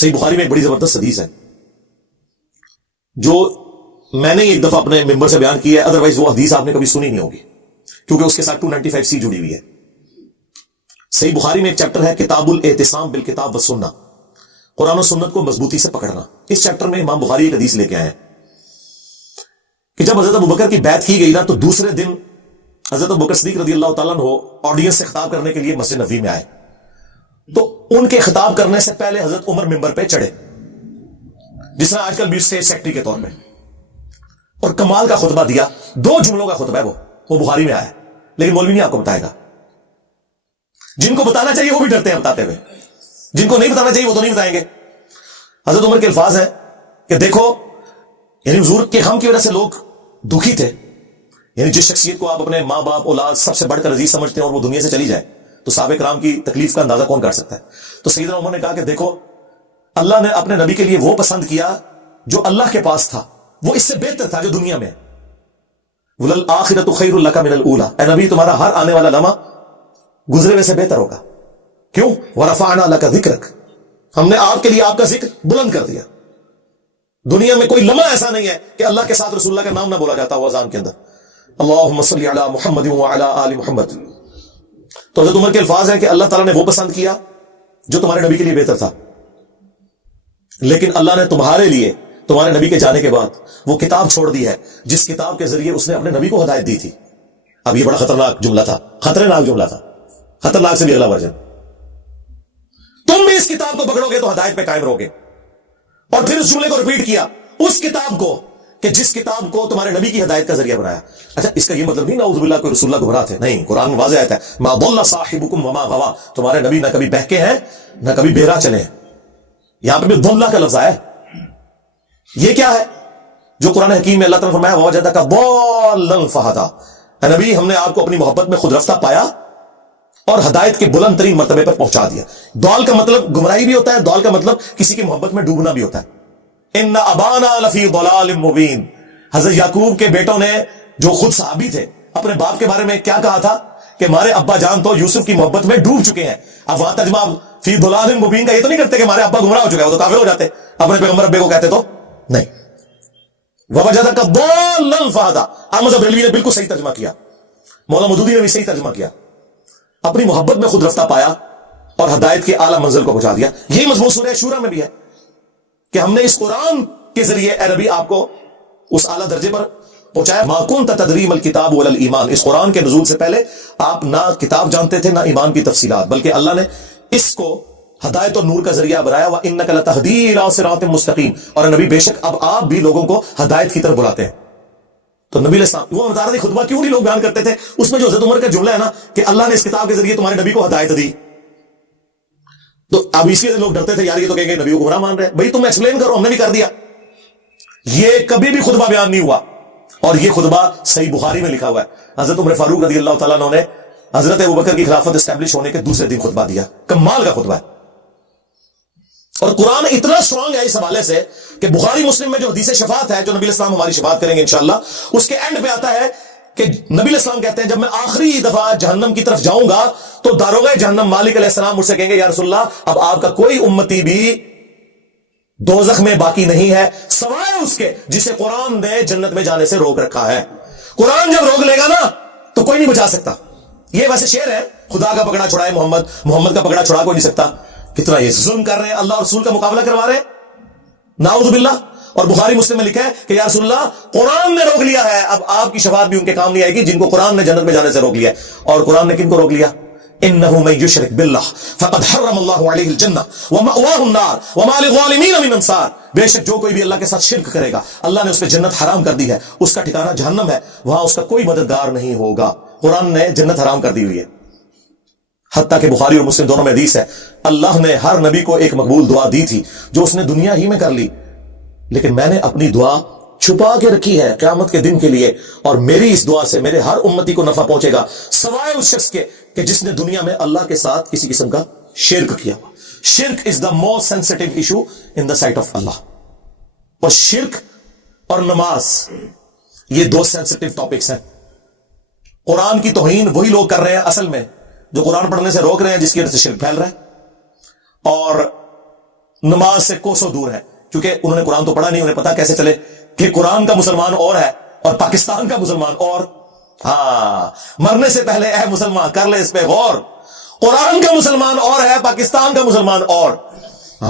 صحیح بخاری میں ایک بڑی زبردست حدیث ہے جو میں نے ایک دفعہ اپنے ممبر سے بیان کی ہے، ادروائز وہ حدیث آپ نے کبھی سنی نہیں ہوگی کیونکہ اس کے ساتھ 295C جڑی ہوئی ہے۔ صحیح بخاری میں ایک چیپٹر ہے کتاب الاعتصام بالکتاب والسنہ، قرآن و سنت کو مضبوطی سے پکڑنا۔ اس چیپٹر میں امام بخاری ایک حدیث لے کے آئے ہیں کہ جب حضرت ابوبکر کی بیعت کی گئی نا تو دوسرے دن حضرت ابوبکر صدیق رضی اللہ تعالیٰ عنہ آڈینس سے خطاب کرنے کے لیے مسجد نبوی میں آئے، تو ان کے خطاب کرنے سے پہلے حضرت عمر ممبر پہ چڑھے، جس طرح آج کل بھی اسٹیج سیکٹری کے طور پہ، اور کمال کا خطبہ دیا۔ 2 جملوں کا خطبہ ہے، وہ بخاری میں آیا ہے، لیکن مولوی نہیں آپ کو بتائے گا۔ جن کو بتانا چاہیے وہ بھی ڈرتے ہیں بتاتے ہوئے، جن کو نہیں بتانا چاہیے وہ تو نہیں بتائیں گے۔ حضرت عمر کے الفاظ ہیں کہ دیکھو، یعنی حضور کے غم کی وجہ سے لوگ دکھی تھے، یعنی جس شخصیت کو آپ اپنے ماں باپ اولاد سب سے بڑھ کر عزیز سمجھتے ہیں اور وہ دنیا سے چلی جائے تو صحابہ کرام کی تکلیف کا اندازہ کون کر سکتا ہے۔ تو سیدنا عمر نے کہا کہ دیکھو، اللہ نے اپنے نبی کے لیے وہ پسند کیا جو اللہ کے پاس تھا، وہ اس سے بہتر تھا جو دنیا میں۔ وَلَلْآخِرَةُ خَيْرٌ لَكَ مِنَ الْأُولَىٰ، اے نبی تمہارا ہر آنے والا لمحہ گزرے ہوئے سے بہتر ہوگا۔ کیوں؟ وَرَفَعْنَا لَكَ ذِكْرَكَ، ہم نے آپ کے لیے آپ کا ذکر بلند کر دیا۔ دنیا میں کوئی لمحہ ایسا نہیں ہے کہ اللہ کے ساتھ رسول اللہ کا نام نہ بولا جاتا ہو اذان کے اندر، اللہم صلی علی محمد وعلی آل محمد۔ تو حضرت عمر کے الفاظ ہیں کہ اللہ تعالیٰ نے وہ پسند کیا جو تمہارے نبی کے لیے بہتر تھا، لیکن اللہ نے تمہارے لیے تمہارے نبی کے جانے کے بعد وہ کتاب چھوڑ دی ہے جس کتاب کے ذریعے اس نے اپنے نبی کو ہدایت دی تھی۔ اب یہ بڑا خطرناک جملہ تھا، خطرناک جملہ تھا، خطرناک سے بھی اگلا ورژن۔ تم بھی اس کتاب کو پکڑو گے تو ہدایت پہ قائم رہو گے۔ اور پھر اس جملے کو ریپیٹ کیا، اس کتاب کو کہ جس کتاب کو تمہارے نبی کی ہدایت کا ذریعہ بنایا۔ اچھا، اس کا یہ مطلب نہیں نعوذ باللہ کوئی رسول اللہ گمراہ تھے، نہیں، قرآن واضح آتا ہے ما ضل صاحبکم وما غوا، تمہارے نبی نہ کبھی بہکے ہیں نہ کبھی بہرا چلے ہیں۔ یہاں پہ بھی ضلہ کا لفظ آیا ہے۔ یہ کیا ہے جو قرآن حکیم میں اللہ تعالیٰ نے فرمایا ووجدک ضالا فہدی، اے نبی ہم نے آپ کو اپنی محبت میں خود رفتہ پایا اور ہدایت کے بلند ترین مرتبے پر پہنچا دیا۔ ضال کا مطلب گمراہی بھی ہوتا ہے، ضال کا مطلب کسی کی محبت میں ڈوبنا بھی ہوتا ہے۔ ان ابانا لفی ضلال مبین، حضرت یعقوب کے بیٹوں نے جو خود صحابی تھے اپنے باپ کے بارے میں کیا کہا تھا کہ ہمارے ابا جان تو یوسف کی محبت میں ڈوب چکے ہیں۔ اب وہاں ترجمہ فی ضلال مبین کا یہ تو نہیں کرتے کہ ہمارے ابا گمراہ ہو چکے ہیں، وہ تو کافر ہو جاتے، اپنے پیغمبر ابے کو کہتے تو نہیں۔ ووجدک ضالا فہدی، احمد بریلوی نے بالکل صحیح ترجمہ کیا، مولانا مودودی نے بھی صحیح ترجمہ کیا، اپنی محبت میں خود رفتہ پایا اور ہدایت کے اعلیٰ منزل کو پہنچا دیا۔ یہی مضمون سورہ شورا میں بھی ہے کہ ہم نے اس قرآن کے ذریعے اے نبی آپ کو اس اعلیٰ درجے پر پہنچایا۔ ما کنت تدری ما الکتاب ولا الایمان، اس قرآن کے نزول سے پہلے آپ نہ کتاب جانتے تھے نہ ایمان کی تفصیلات، بلکہ اللہ نے اس کو ہدایت اور نور کا ذریعہ بنایا۔ وانک لتہدی الی صراط مستقیم، اور نبی بے شک اب آپ بھی لوگوں کو ہدایت کی طرف بلاتے ہیں۔ تو نبی علیہ السلام وہ بتا رہے تھے خطبہ کیوں نہیں لوگ بیان کرتے تھے، اس میں جو حضرت عمر کا جملہ ہے نا کہ اللہ نے اس کتاب کے ذریعے تمہارے نبی کو ہدایت دی، تو اب اس لیے لوگ ڈرتے تھے یار یہ تو کہیں گے نبی کو گمراہ مان رہے ہیں۔ بھائی تم ایکسپلین کرو، ہم نے بھی کر دیا۔ یہ کبھی بھی خطبہ بیان نہیں ہوا، اور یہ خطبہ صحیح بخاری میں لکھا ہوا ہے۔ حضرت عمر فاروق رضی اللہ تعالیٰ عنہ نے حضرت ابوبکر کی خلافت اسٹیبلش ہونے کے دوسرے دن خطبہ دیا، کمال کا خطبہ ہے۔ اور قرآن اتنا اسٹرانگ ہے اس حوالے سے کہ بخاری مسلم میں جو حدیث شفاعت ہے، جو نبی علیہ السلام ہماری شفاعت کریں گے انشاءاللہ، اس کے اینڈ پہ آتا ہے کہ نبی علیہ السلام کہتے ہیں جب میں آخری دفعہ جہنم کی طرف جاؤں گا تو داروغہ جہنم مالک علیہ السلام مجھ سے کہیں گے یا رسول اللہ اب آپ کا کوئی امتی بھی دوزخ میں باقی نہیں ہے سوائے اس کے جسے قرآن نے جنت میں جانے سے روک رکھا ہے۔ قرآن جب روک لے گا نا تو کوئی نہیں بچا سکتا۔ یہ ویسے شعر ہے، خدا کا پکڑا چھڑائے محمد، محمد کا پکڑا چھڑا کوئی نہیں سکتا۔ کتنا یہ ظلم کر رہے ہیں، اللہ اور رسول کا مقابلہ کروا رہے ہیں، نعوذ باللہ۔ اور بخاری مسلم میں لکھا ہے کہ یا رسول اللہ قرآن نے روک لیا ہے، اب آپ کی شفاعت بھی ان کے کام نہیں آئے گی جن کو قرآن نے جنت میں جانے سے روک لیا ہے۔ اور قرآن نے کن کو روک لیا؟ انہ من یشرک باللہ فقد حرم اللہ علیہ الجنہ ومأواہ النار وما للظالمین من انصار، بے شک جو کوئی بھی اللہ کے ساتھ شرک کرے گا اللہ نے اس پہ جنت حرام کر دی ہے، اس کا ٹھکانہ جہنم ہے، وہاں اس کا کوئی مددگار نہیں ہوگا۔ قرآن نے جنت حرام کر دی ہوئی ہے۔ حتیٰ کہ بخاری اور مسلم دونوں میں حدیث ہے اللہ نے ہر نبی کو ایک مقبول دعا دی تھی جو اس نے دنیا ہی میں کر لی، لیکن میں نے اپنی دعا چھپا کے رکھی ہے قیامت کے دن کے لیے، اور میری اس دعا سے میرے ہر امتی کو نفع پہنچے گا سوائے اس شخص کے کہ جس نے دنیا میں اللہ کے ساتھ کسی قسم کا شرک کیا۔ شرک is the most sensitive issue in the sight of اللہ، اور شرک اور نماز یہ دو سینسٹیو ٹاپکس ہیں۔ قرآن کی توہین وہی لوگ کر رہے ہیں اصل میں جو قرآن پڑھنے سے روک رہے ہیں، جس کی وجہ سے شرک پھیل رہا ہے، اور نماز سے کوسوں دور ہیں، کیونکہ انہوں نے قرآن تو پڑھا نہیں، انہیں پتا کیسے چلے کہ قرآن کا مسلمان اور ہے اور پاکستان کا مسلمان اور۔ ہاں، مرنے سے پہلے اے مسلمان کر لے اس پہ غور، قرآن کا مسلمان اور ہے، پاکستان کا مسلمان اور۔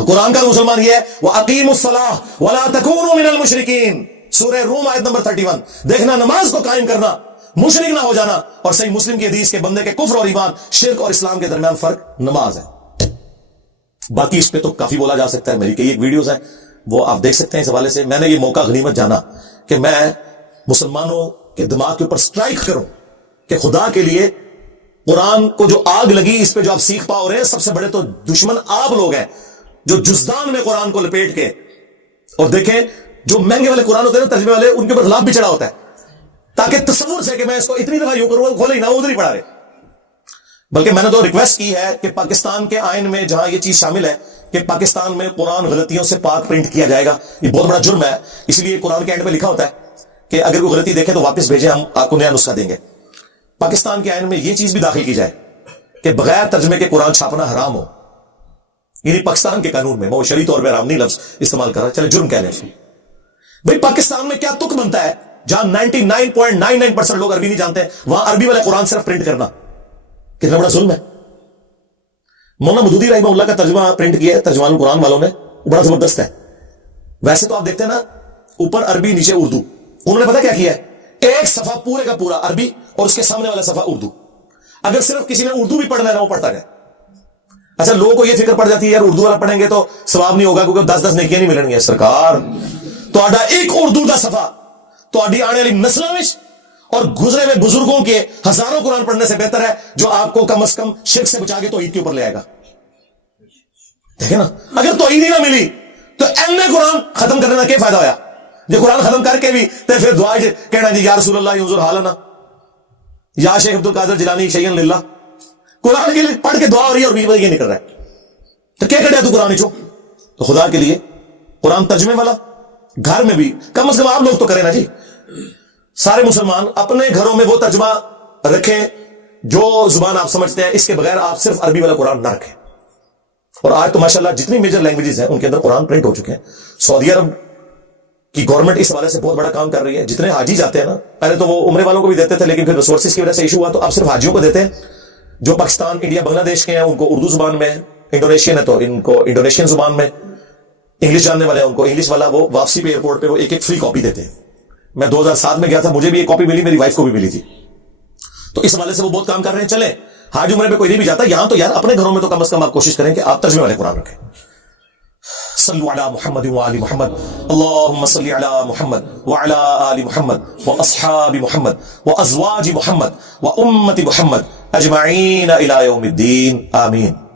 قرآن کا مسلمان یہ ہے وَأَقِيمُوا الصَّلَاةَ وَلَا تَكُونُوا مِنَ الْمُشْرِكِينَ، سورہ روم آیت نمبر 31۔ دیکھنا نماز کو قائم کرنا، مشرک نہ ہو جانا۔ اور صحیح مسلم کی حدیث کے بندے کے کفر اور ایمان، شرک اور اسلام کے درمیان فرق نماز ہے۔ باقی اس پہ تو کافی بولا جا سکتا ہے، میری کئی ایک ویڈیوز ہیں وہ آپ دیکھ سکتے ہیں اس حوالے سے۔ میں نے یہ موقع غنیمت جانا کہ میں مسلمانوں کے دماغ کے اوپر سٹرائک کروں کہ خدا کے لیے قرآن کو جو آگ لگی اس پہ جو آپ سیکھ پاؤ رہے ہیں، سب سے بڑے تو دشمن آپ لوگ ہیں جو جزدان میں قرآن کو لپیٹ کے، اور دیکھیں جو مہنگے والے قرآن ہوتے ہیں نا ترجمے والے، ان کے اوپر غلاف بھی چڑھا ہوتا ہے تاکہ تصور سے کہ میں اس کو اتنی دفعہ یوں کروں کھولے ہی نہ، وہ ادھر ہی پڑھا رہے۔ بلکہ میں نے تو ریکویسٹ کی ہے کہ پاکستان کے آئین میں جہاں یہ چیز شامل ہے کہ پاکستان میں قرآن غلطیوں سے پاک پرنٹ کیا جائے گا، یہ بہت بڑا جرم ہے، اس لیے قرآن کے اینڈ پہ لکھا ہوتا ہے کہ اگر کوئی غلطی دیکھے تو واپس بھیجیں، ہم آپ کو نیا نسخہ دیں گے۔ پاکستان کے آئین میں یہ چیز بھی داخل کی جائے کہ بغیر ترجمے کے قرآن چھاپنا حرام ہو، یعنی پاکستان کے قانون میں، وہ شرعی طور پہ حرام نہیں لفظ استعمال کر رہا، چلے جرم کہہ لیں اس کو۔ بھئی پاکستان میں کیا تک بنتا ہے جہاں 99.99% لوگ عربی نہیں جانتے، وہاں عربی والے قرآن صرف پرنٹ کرنا، کتنا بڑا ظلم ہے۔ مولانا مودودی رحمہ اللہ کا ترجمہ پرنٹ کیا ہے ترجمان القرآن والوں نے، بڑا زبردست ہے۔ ویسے تو آپ دیکھتے ہیں نا اوپر عربی نیچے اردو، انہوں نے پتا کیا کیا ہے، ایک صفحہ پورے کا پورا عربی اور اس کے سامنے والا صفحہ اردو۔ اگر صرف کسی نے اردو بھی پڑھنا ہے نا وہ پڑھتا گیا۔ اچھا لوگوں کو یہ فکر پڑ جاتی ہے یار اردو والا پڑھیں گے تو ثواب نہیں ہوگا کیونکہ 10 نیکیاں نہیں ملیں گی۔ سرکار تہاڈا ایک اردو دا صفحہ تہاڈی آنے والی نسلوں میں اور گزرے ہوئے بزرگوں کے ہزاروں قرآن پڑھنے سے بہتر ہے، جو آپ کو کم از کم شرک سے بچا کے توحید کے اوپر لے آئے گا۔ دیکھیں نا، اگر توحید ہی نہ ملی تو قرآن ختم کرنے کا کیا فائدہ ہوا؟ جو قرآن ختم کر کے بھی تو پھر دعا کہنا جی یا رسول اللہ انظر حالنا، یا شیخ عبد القادر جیلانی شیئن للہ، قرآن کے لیے پڑھ کے دعا ہو رہی ہے اور بیچ میں یہ نہیں کر رہا ہے، تو کیا کر رہا تو قرآن چو؟ تو خدا کے لیے قرآن ترجمے والا گھر میں بھی کم از کم آپ لوگ تو کریں نا جی، سارے مسلمان اپنے گھروں میں وہ ترجمہ رکھیں جو زبان آپ سمجھتے ہیں، اس کے بغیر آپ صرف عربی والا قرآن نہ رکھیں۔ اور آج تو ماشاءاللہ جتنی میجر لینگویجز ہیں ان کے اندر قرآن پرنٹ ہو چکے ہیں۔ سعودی عرب کی گورنمنٹ اس حوالے سے بہت بڑا کام کر رہی ہے۔ جتنے حاجی جاتے ہیں نا، پہلے تو وہ عمرے والوں کو بھی دیتے تھے لیکن پھر ریسورسز کی وجہ سے ایشو ہوا تو اب صرف حاجیوں کو دیتے ہیں۔ جو پاکستان انڈیا بنگلہ دیش کے ہیں ان کو اردو زبان میں، انڈونیشین ہے تو ان کو انڈونیشین زبان میں، انگلش جاننے والے ہیں ان کو انگلش والا، وہ واپسی پہ ایئرپورٹ پہ وہ ایک ایک فری کاپی دیتے ہیں۔ میں 2007 میں گیا تھا، مجھے بھی ایک کاپی ملی، میری وائف کو بھی ملی تھی۔ تو اس حوالے سے وہ بہت کام کر رہے ہیں۔ چلیں حاج عمرے پہ کوئی نہیں بھی جاتا، یہاں تو یار اپنے گھروں میں تو کم از کم آپ کوشش کریں کہ آپ ترجمے والے قرآن رکھیں۔ صلوا علی محمد وآل محمد، اللہم صلی علی محمد وعلی آل محمد واصحاب محمد وازواج محمد وامت محمد اجمعین الی یوم الدین، آمین۔